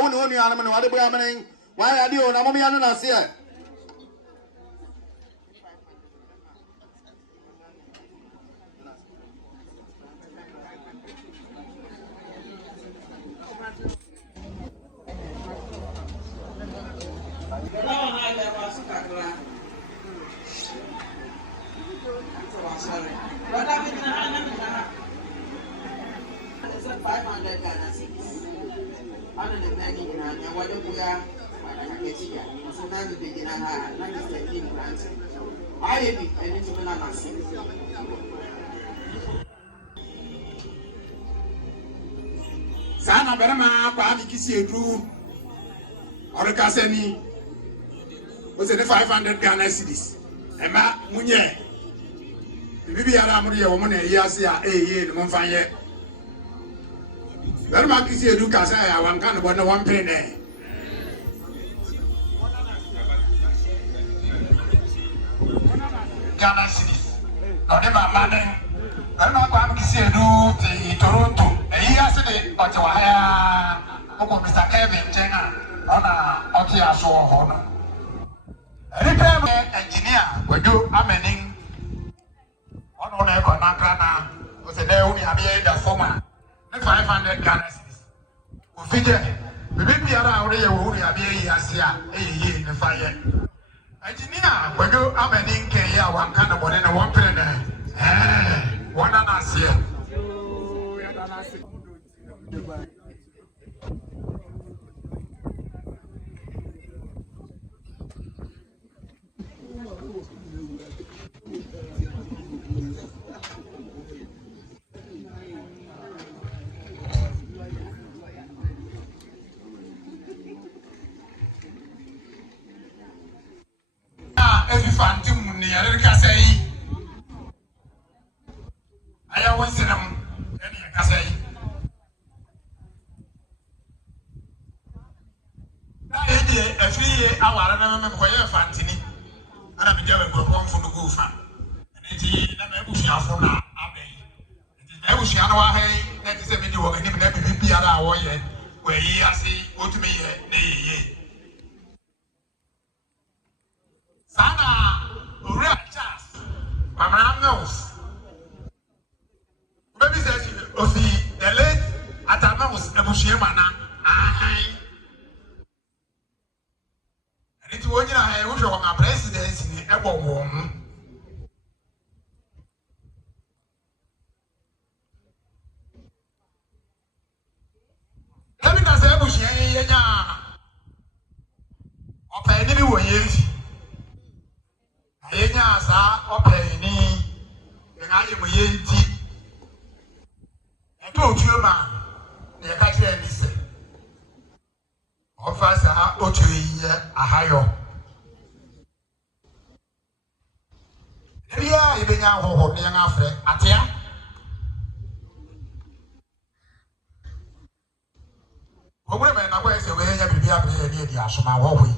who know you and what the Brahmin. Why are you on a mommy and I see it? Sana berama kwa mikisi edu orikaseni ose ne 500 Ghana cedis ema munye bibi yara amuri ye wo na yase a eye ne monfanye berama kisi edu kasa ya wanka ne bona 1 penny Ghana cedis ode mama ne berama kwa mikisi edu ti Toronto ase de oche wa ya oko Mr. Kevin Jenga ona oche aso ho no repair engineer wedo amening ono na ko na kana o se de uni abi da former ne 500 Ghana cedis o fije bibi ara ore ye wo uni abi yi ase a eyi ne fa ye engineer wedo amening ke ya wan kana bone na 1 pere na wana na ase every phantom near the say I always say them any say every hour na me ko ye fantini ana me jabe go kon fu no go fa enti na me busuafo na abei enti na busuafo na wa he na ti se me di wo ni me na bibi ara a wo ye we yi ase otumi ye na ye sana ora chas mama knows baby says ofi the late atamos ebusuema na ahai It won't have a presidency in a woman. Coming as a bush, or penny ways. Ayas are penny, and I am a yeti. I told you, man, they catch anything. Officer Ochi a higher. Here, even now, holding after Atia. Women are ways away, and be up near the Ashama Wawi.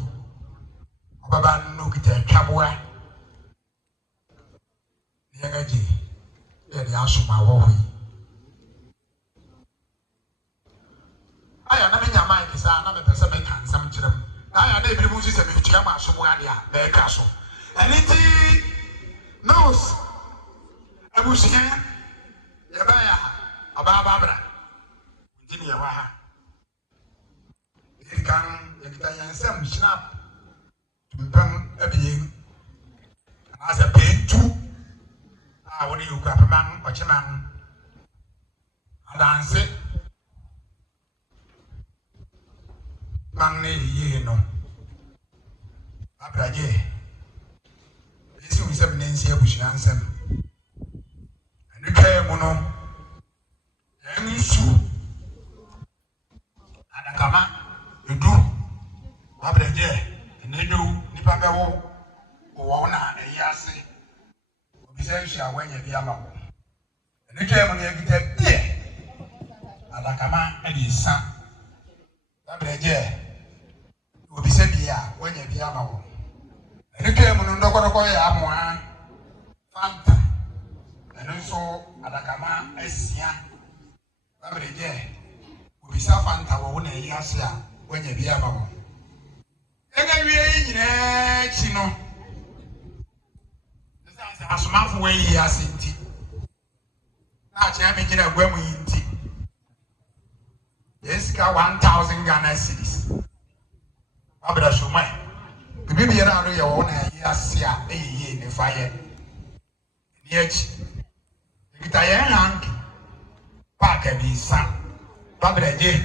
Baban look at Kabua. The energy, the Ashama Wawi. I am not in your mind, is another person handsome to them. I am able to use a Michama Somalia, their castle. And it knows a bushia, Yabaya, a Barbara, Virginia Waha. It can get some snap to become a being as a pain too. I want you grab a man or chairman. I'll answer. Mangne ye no abraje esi we say Nancy abushia ansem enu kai mu no ensu adakama edu abraje enedu nipa bewo wo na eyase obi say sha wanya bi ama wo enu kai mu no ekita bie adakama edi sa abraje obi se bia wanya bia ma wo enike mu no ndokoro ya amoa fanta enso adakama asia babreje obi sa fanta wo na yi ase a when you be a mamma. Again, we are in Chino. As a month away, he has in tea. Now, Jamie, in a women in tea. Yes, got 1,000 Ghana cities. Abra Shumai. The baby around your own, yes, yeah, a year in the fire. Yet, if I am Parker be son, Babra J.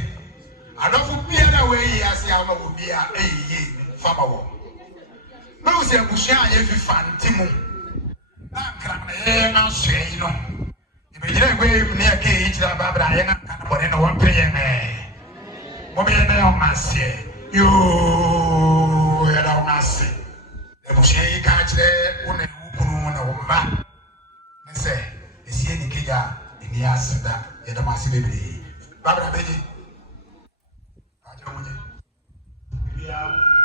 I don't be away as Yama will be a year from a war. No, say, Bushan, every fan, Timu. I'm say, you know. If you don't go near Cage, Babra, I can't put in one prayer. What be a name, Massy? You don't see. The Bushay can't let one who man. Say, is he any killer in the answer that you're the massive baby? Barbara Betty. Yeah.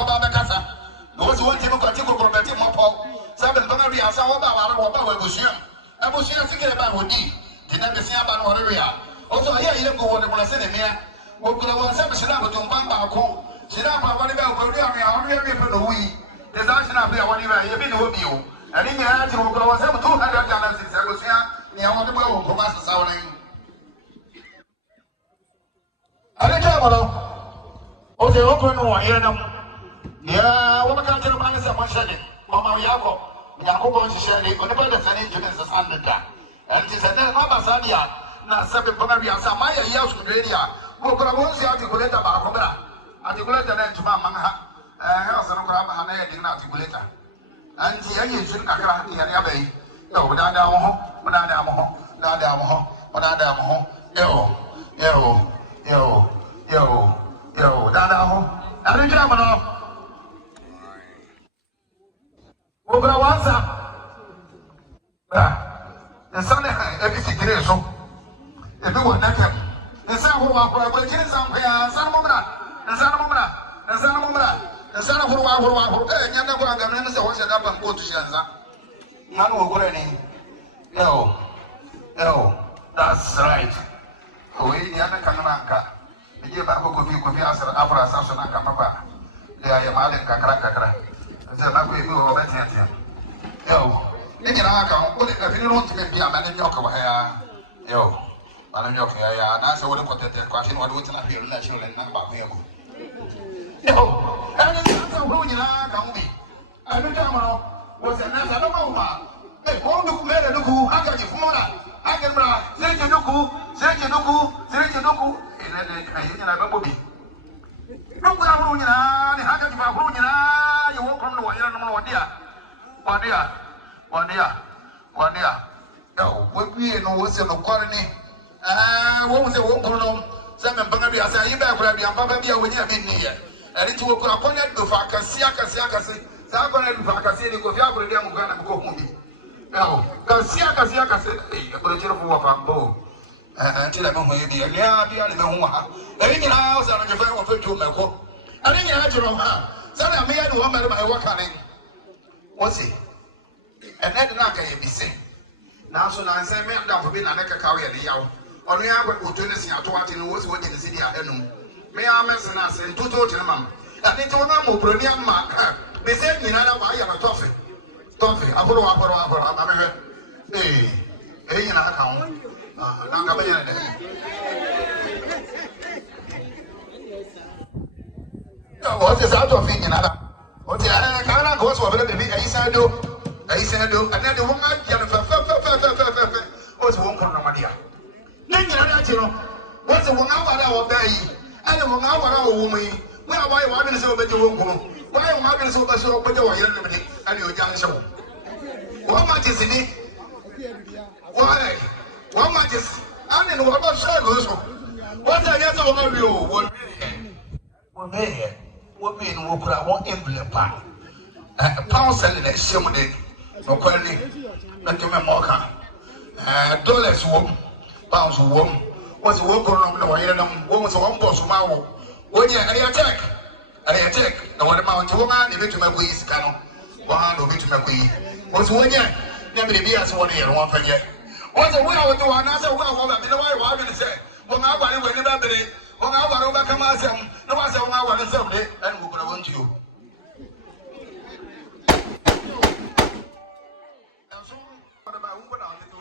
Ababa Casa. Those who want to continue to protect him up. Seven Panaria, Sawaba, or Busham. I was here thinking about what he did not see about Honoria. Also, I hear you go on the Senate here. What could I want some Shilaba to Bamba? Shilaba, whatever, only people know we. There's action up here, whatever, you've been with you. And in the answer, we'll go on $200 since I was here. I want to go from us. I didn't know. Okay, open one here. Yeah, what can I tell you about this? Mama Yako, Yako, she said, on the other side, it's a standard. And she said, Mama Sadia, now 7 Panaria, Samaya, Yas, Kudia, who could have also articulated about Cobra, articulated to Mamma, House and Grandma, and articulator. And she is in Akra, the Abbey. No, Nadamo, Nadamo, Nadamo, Nadamo, yo, Nadamo, and the German. Over once the son every situation. If you would not have the son who are going to San Mona, and San Mona, and San Mona, and San of who and younger governments are watching up and go to Shanza. None will go any. No, that's right. We the other Kanaka. The Jeba could be answered after Assassin and Kamapa. They are Yamal and Kakra. Yo, you know, if you don't get me, I'm a Yoka here. Yo, I'm a Yoka here. That's what I'm going to question. What would not hear natural and not about me? Yo, and it's not who you are, me. I don't know. Was another, I don't know. Hey, all the men who I got you from I can say you know, and I don't know. No, you won't come to one year. No, what we know was in the quarantine. What was the one column? Some Banabia say, you better grab your papa when you have been here. And it will go upon it to Fakasiaka, Sakon and Fakasi, go Fiago, and go home. No, Kasiaka, a political war until I'm going to be a young any house and a very often to Melco. I didn't have to know her. Son of me, I don't want my work on it. What's it? And then not can be seen. Now, so I say, man, down for being a neck carrier the young. Only I would do this out to what in was what in the city I don't. May I mention us and 2 total mum. And it's one more brilliant mark. They said, you know, I have a toffee. Toffee, I follow up. Hey, you know, what is out of it? What I can't go to a baby. I said, and then the woman was one from Maria. Then you know, what's the 1 hour of day? And the 1 hour of woman. Why are you so bad? Why am I so bad? So, but you're and you're young. So, what much is in it? Why? One matches, and then what about Shadows? What I guess over you what mean, what could I want envelope? A pound selling a shimmy, no quality, not to my mocha. Dollars womb, pounds womb, what's the work on the way, what was 1 boss mile? When you attack, the one amount to woman, if it to my waist, canoe, 1 of it to my way. What's 1 year? Never be as 1 year, 1 per year. What's the way I would do another one? I know what I'm going to say. When I want to remember it, when I want to come out, no one said, I want to say, and who could I want you? What about who would I do?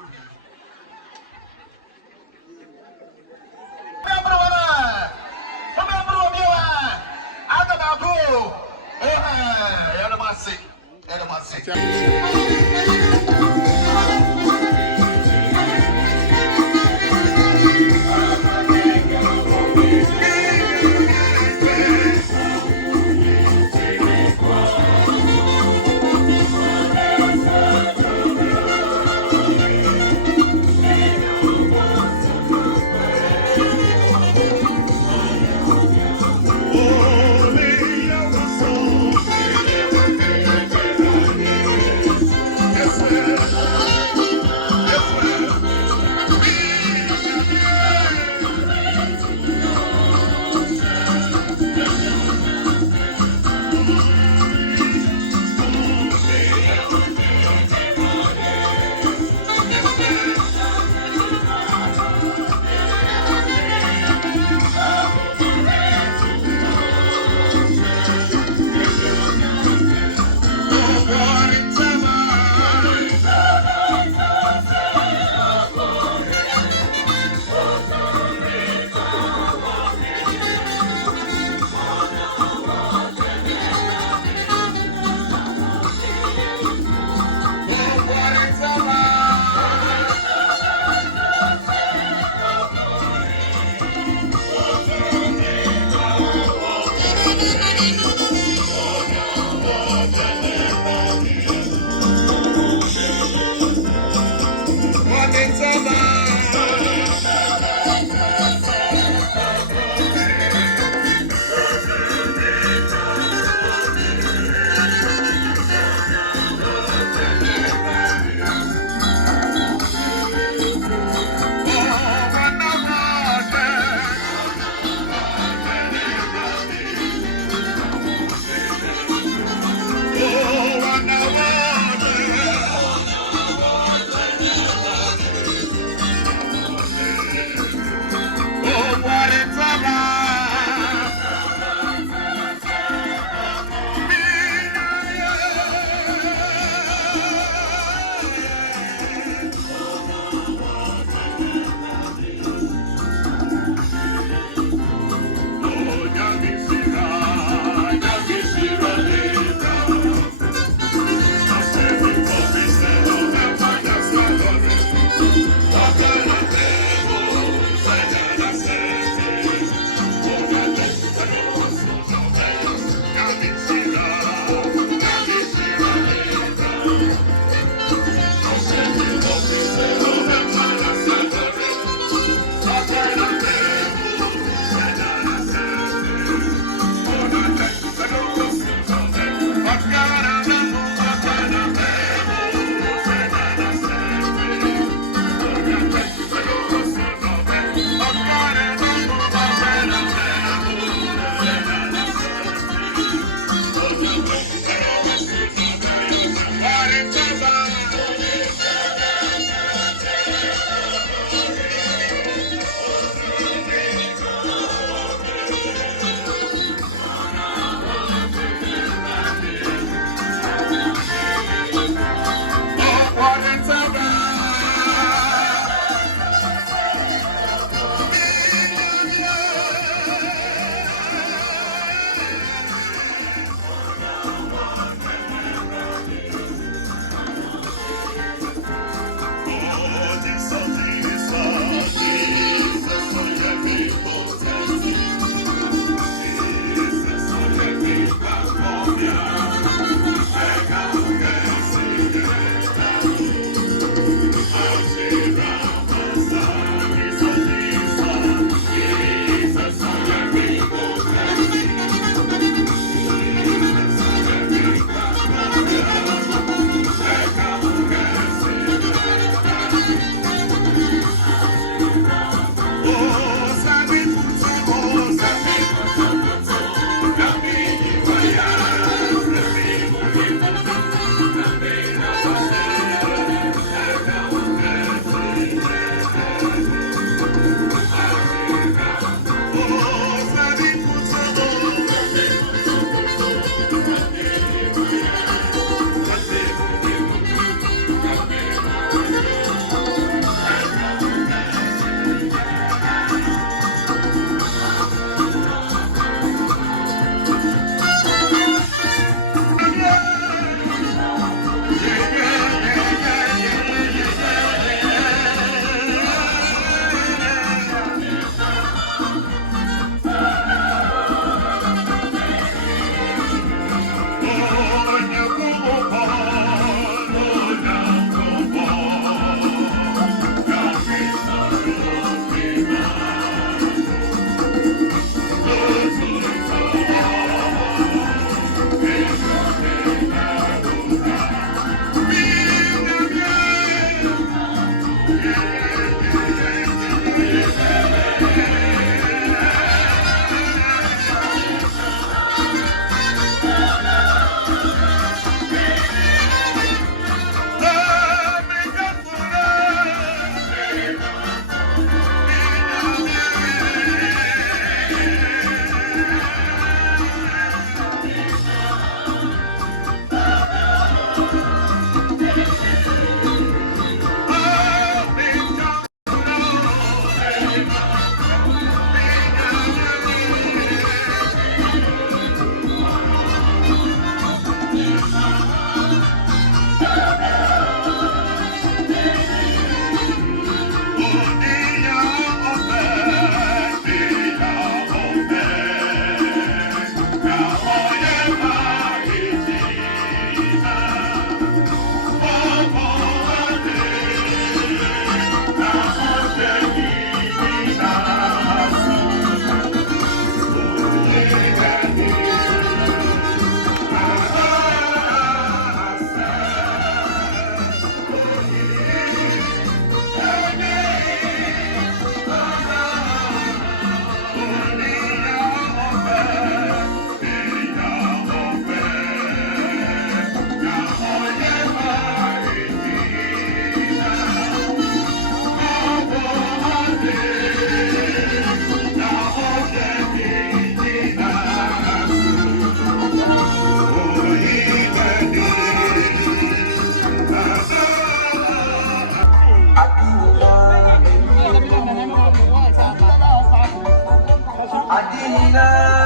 Adina